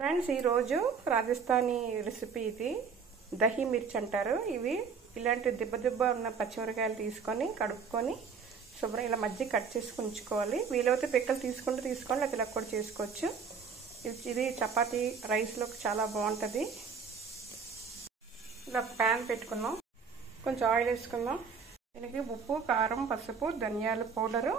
Friends, ఈరోజు Rajasthani recipe ఇది దహీ మిర్చి అంటారు. ఇవి ఇలాంటి దిబ్బ ఉన్న పచ్చిమిరకాయలు తీసుకొని కడుక్కొని శుభ్రం ఇలా మధ్య కట్ చేసుకుని ఉంచుకోవాలి. వీలైతే పిక్కలు తీసుకోండి, లేకపోతే ఇలా కూడా చేసుకోవచ్చు. ఇది చపాతీ రైస్లోకి చాలా బాగుంటుంది. ఇలా ప్యాన్ పెట్టుకుందాం, కొంచెం ఆయిల్ వేసుకుందాం. దీనికి ఉప్పు, కారం, పసుపు, ధనియాల పౌడరు,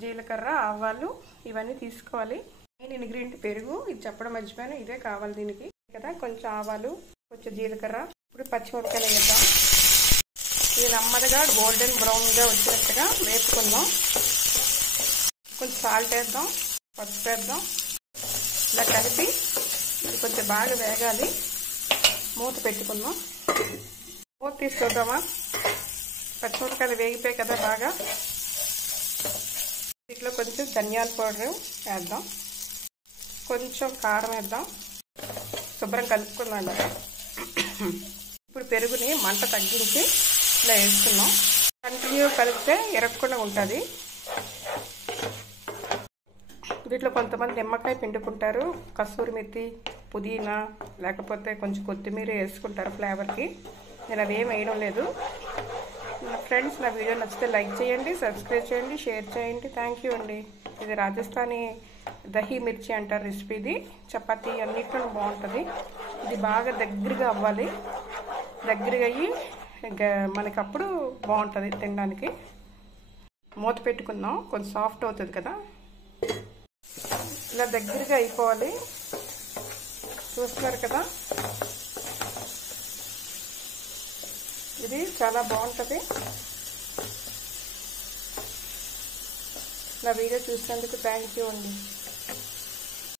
జీలకర్ర, ఆవాలు ఇవన్నీ తీసుకోవాలి. మెయిన్ ఇంగ్రీడియంట్ పెరుగు. ఇది చెప్పడం మర్చిపోయాను, ఇదే కావాలి దీనికి కదా. కొంచెం ఆవాలు, కొంచెం జీలకర్ర. ఇప్పుడు పచ్చిమిరపకాయలు వేద్దాం. ఇది నెమ్మదిగా గోల్డెన్ బ్రౌన్గా వచ్చేట్టుగా వేపుకుందాం. కొంచెం సాల్ట్ వేద్దాం, పసుపు వేద్దాం. ఇలా కలిపి ఇది కొంచెం బాగా వేగాలి. మూత పెట్టుకుందాం. మూత తీసి చూద్దామా. పచ్చిమిరపకాయలు వేగిపోయి కదా బాగా. వీటిలో కొంచెం ధనియాల పౌడర్ వేద్దాం, కొంచెం కారం వేద్దాం. శుభ్రం కలుపుకుందాం. ఇప్పుడు పెరుగుని మంట తగ్గించి ఇలా వేసుకుందాం. కంటిన్యూ కలిపితే ఎరగకుండా ఉంటుంది. వీటిలో కొంతమంది నిమ్మకాయ పిండుకుంటారు, కస్తూరి మెత్తి, పుదీనా, లేకపోతే కొంచెం కొత్తిమీర వేసుకుంటారు ఫ్లేవర్కి. నేను అవేం వేయడం లేదు. ఫ్రెండ్స్, నా వీడియో నచ్చితే లైక్ చేయండి, సబ్స్క్రైబ్ చేయండి, షేర్ చేయండి. థ్యాంక్ యూ అండి. ఇది రాజస్థానీ దహీ మిర్చి అంటారు రెసిపీ. ఇది చపాతీ అన్నిట్లో బాగుంటుంది. ఇది బాగా దగ్గరగా అవ్వాలి. దగ్గరగా అయ్యి మనకి అప్పుడు బాగుంటుంది తినడానికి. మూత పెట్టుకుందాం, కొంచెం సాఫ్ట్ అవుతుంది కదా. ఇలా దగ్గరగా అయిపోవాలి. చూస్తున్నారు కదా, ఇది చాలా బాగుంటుంది. నా వీడియో చూసినందుకు థ్యాంక్ యూ అండి.